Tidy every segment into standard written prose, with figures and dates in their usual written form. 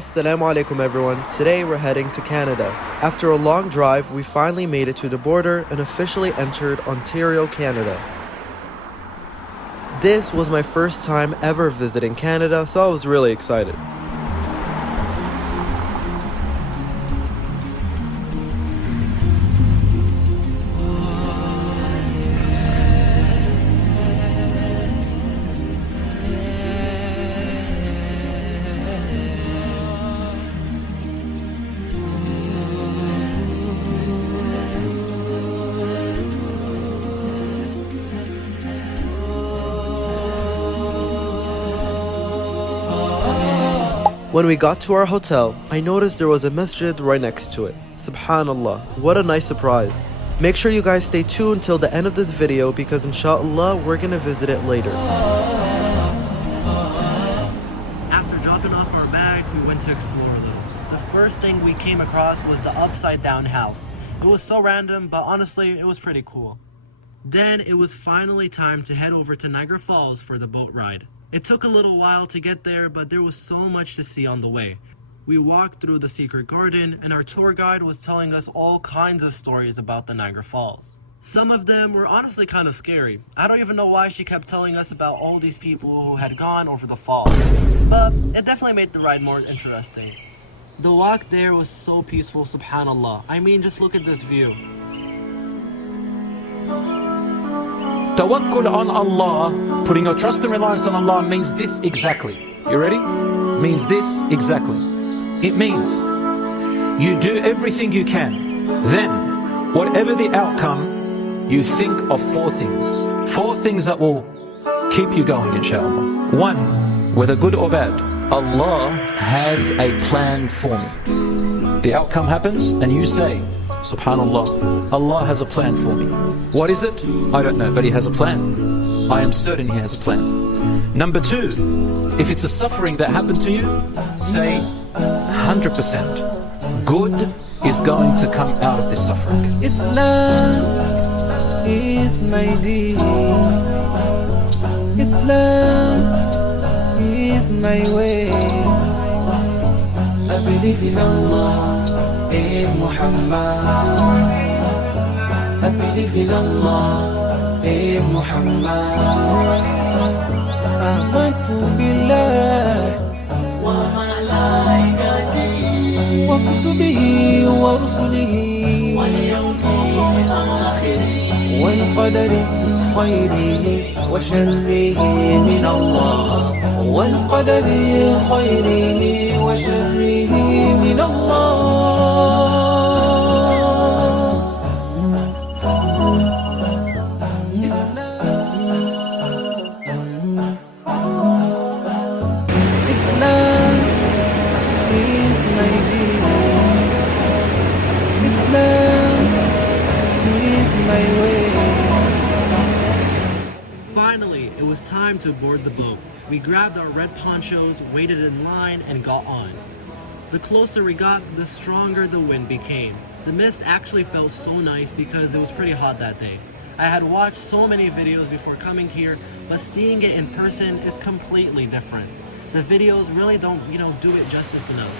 Assalamu alaikum everyone. Today we're heading to Canada. After a long drive, we finally made it to the border and officially entered Ontario, Canada. This was my first time ever visiting Canada, so I was really excited. When we got to our hotel, I noticed there was a masjid right next to it. Subhanallah, what a nice surprise. Make sure you guys stay tuned till the end of this video because inshallah we're gonna visit it later. After dropping off our bags, we went to explore a little. The first thing we came across was the upside down house. It was so random, but honestly it was pretty cool. Then it was finally time to head over to Niagara Falls for the boat ride. It took a little while to get there, but there was so much to see on the way. We walked through the secret garden, and our tour guide was telling us all kinds of stories about the Niagara Falls. Some of them were honestly kind of scary. I don't even know why she kept telling us about all these people who had gone over the falls, but it definitely made the ride more interesting. The walk there was so peaceful, subhanallah. I mean, just look at this view. Tawakkul on Allah, putting your trust and reliance on Allah means this exactly. You ready? Means this exactly. It means you do everything you can. Then, whatever the outcome, you think of four things. Four things that will keep you going, inshallah. One, whether good or bad, Allah has a plan for me. The outcome happens and you say, Subhanallah, Allah has a plan for me. What is it? I don't know, but He has a plan. I am certain He has a plan. Number two, if it's a suffering that happened to you, say 100% good is going to come out of this suffering. Islam is my deen. Islam is my way. I believe in Allah, in Muhammad. I believe in Allah, in Muhammad. آمنت بالله وملائكته وكتبه ورسله واليوم الآخر والقدر خيره وشره من الله والقدر خيره وشره من الله. Finally, it was time to board the boat. We grabbed our red ponchos, waited in line, and got on. The closer we got, the stronger the wind became. The mist actually felt so nice because it was pretty hot that day. I had watched so many videos before coming here, but seeing it in person is completely different. The videos really don't, do it justice enough.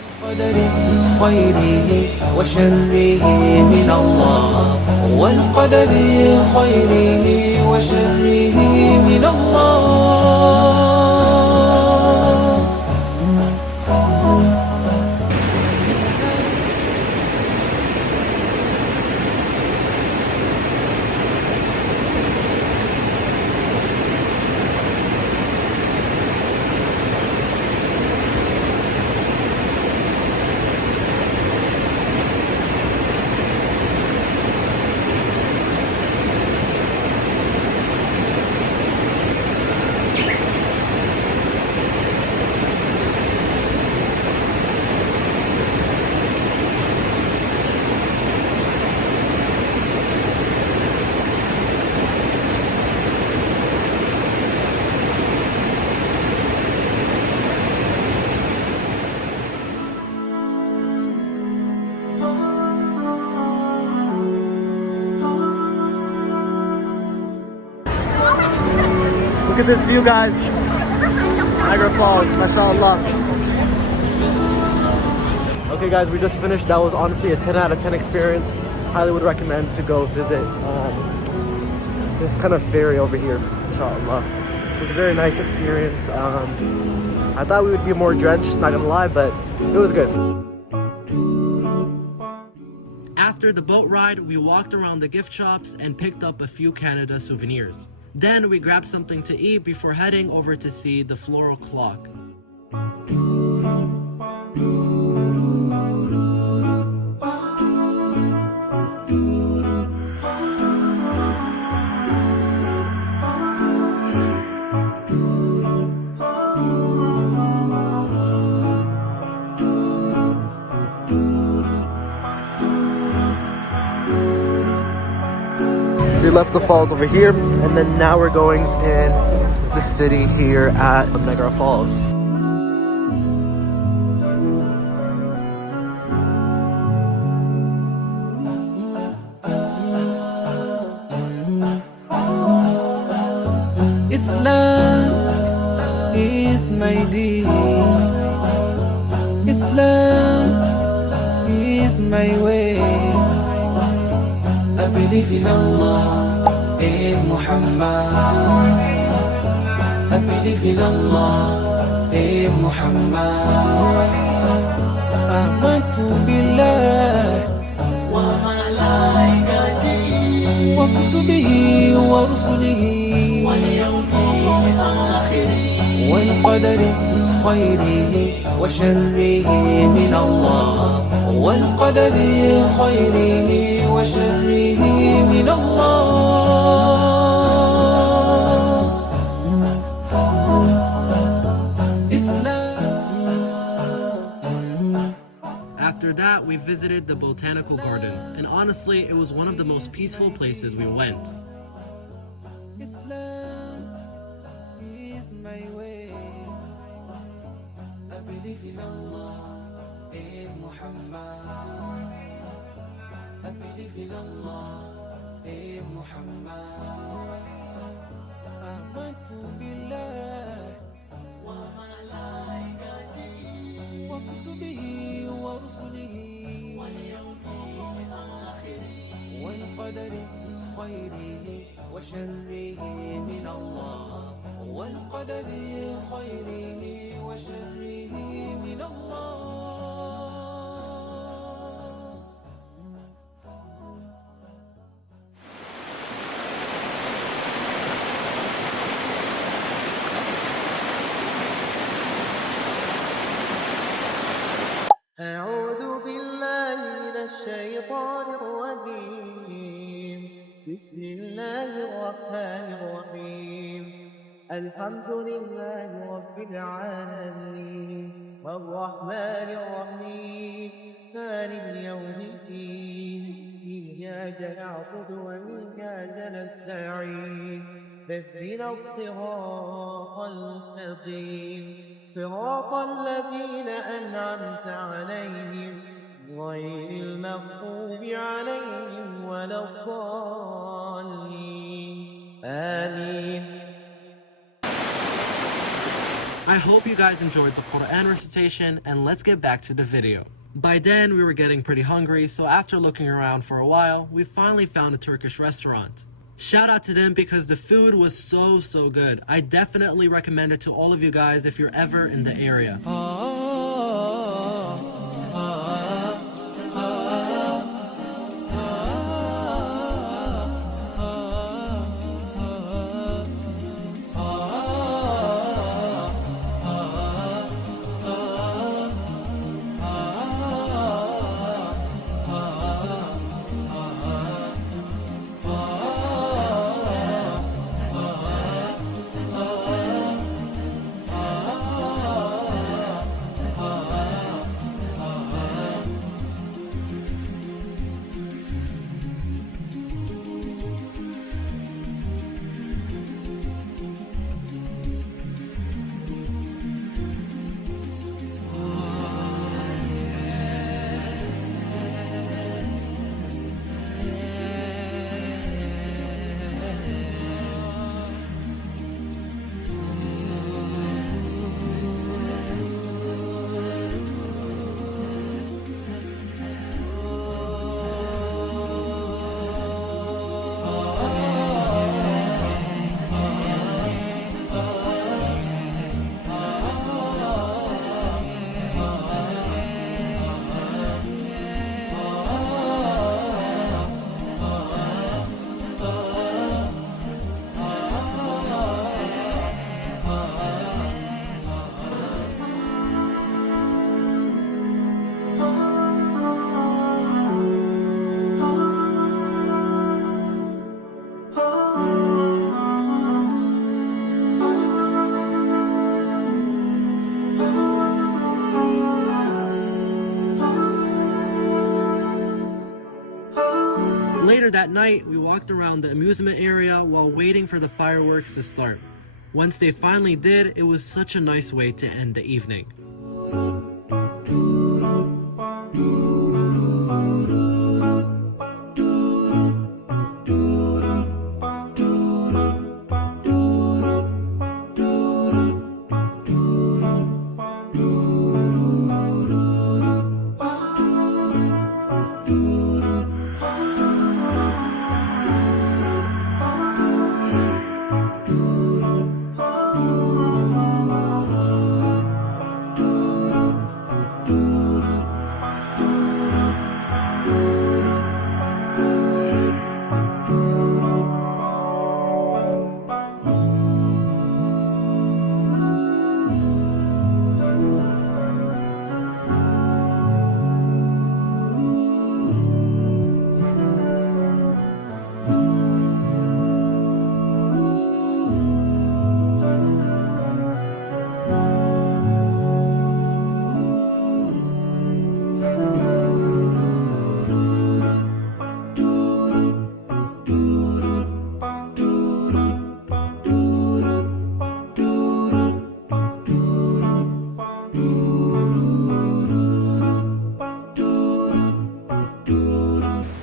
Look at this view, guys. Niagara Falls, mashallah. Okay guys, we just finished. That was honestly a 10 out of 10 experience. Highly would recommend to go visit this kind of ferry over here, inshallah. It was a very nice experience. I thought we would be more drenched, not gonna lie, but it was good. After the boat ride, we walked around the gift shops and picked up a few Canada souvenirs. Then we grabbed something to eat before heading over to see the floral clock. We left the falls over here, and then now we're going in the city here at Niagara Falls. Islam is my deen. Islam is my way. I believe in Allah, in Muhammad. I believe in Allah, in Muhammad. Amantu billah wa malaikatihi wa kutubihi wa rusulihi wal yawmil akhir wal qadari khayrihi wa sharrihi min Allah wal qadari khayrihi wa sharrihi min Allah. After that, we visited the Botanical Gardens, and honestly, it was one of the most peaceful places we went. Islam is my way. I believe in Allah, in Muhammad. I believe in Allah, in Muhammad. Amantu billah wa malaikatihi wa kutubihi wa rusulihi wal yawmil akhir wal qadari khayrihi wa sharrihi min Allah wal qadari khayrihi wa sharrihi min Allah. أعوذ بالله من الشيطان الرجيم بسم الله الرحمن الرحيم الحمد لله رب العالمين الرحمن الرحيم مالك يوم الدين إياك نعبد وإياك نستعين اهدنا الصراط المستقيم صراط الذين أنعمت عليهم غير المغضوب عليهم ولا الضالين آمين. I hope you guys enjoyed the Quran recitation, and let's get back to the video. By then, we were getting pretty hungry, so after looking around for a while, we finally found a Turkish restaurant. Shout out to them because the food was so good. I definitely recommend it to all of you guys if you're ever in the area. that night, we walked around the amusement area while waiting for the fireworks to start. Once they finally did, it was such a nice way to end the evening.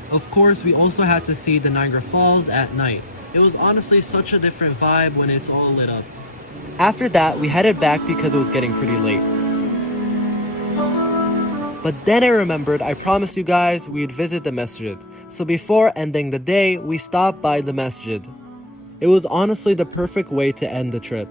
Of course, we also had to see the Niagara Falls at night. It was honestly such a different vibe when it's all lit up. After that, we headed back because it was getting pretty late. But then I remembered I promised you guys we'd visit the masjid. So before ending the day, we stopped by the masjid. It was honestly the perfect way to end the trip.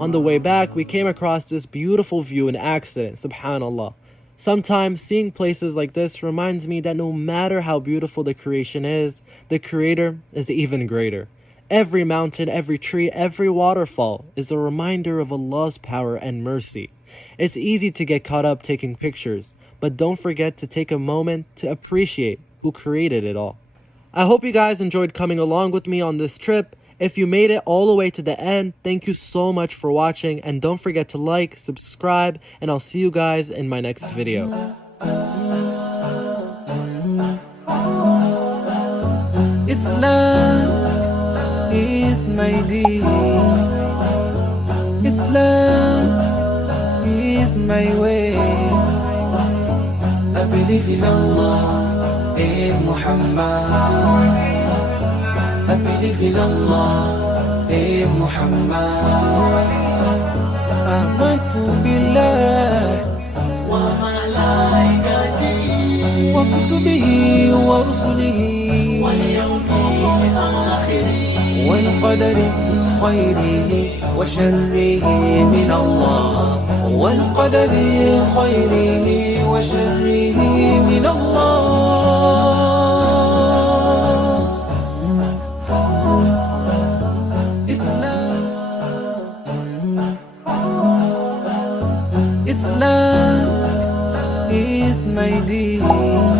On the way back, we came across this beautiful view in accident, subhanallah. Sometimes seeing places like this reminds me that no matter how beautiful the creation is, the creator is even greater. Every mountain, every tree, every waterfall is a reminder of Allah's power and mercy. It's easy to get caught up taking pictures, but don't forget to take a moment to appreciate who created it all. I hope you guys enjoyed coming along with me on this trip. If you made it all the way to the end, thank you so much for watching, and don't forget to like, subscribe, and I'll see you guys in my next video. Islam is my deen. Islam is my way. I believe in Allah, in Muhammad. I believe in Allah, in Muhammad. آمنت بالله وملائكته وكتبه ورسله واليوم الآخر والقدر خيره وشره من الله والقدر خيره وشره من الله. Islam is my deen.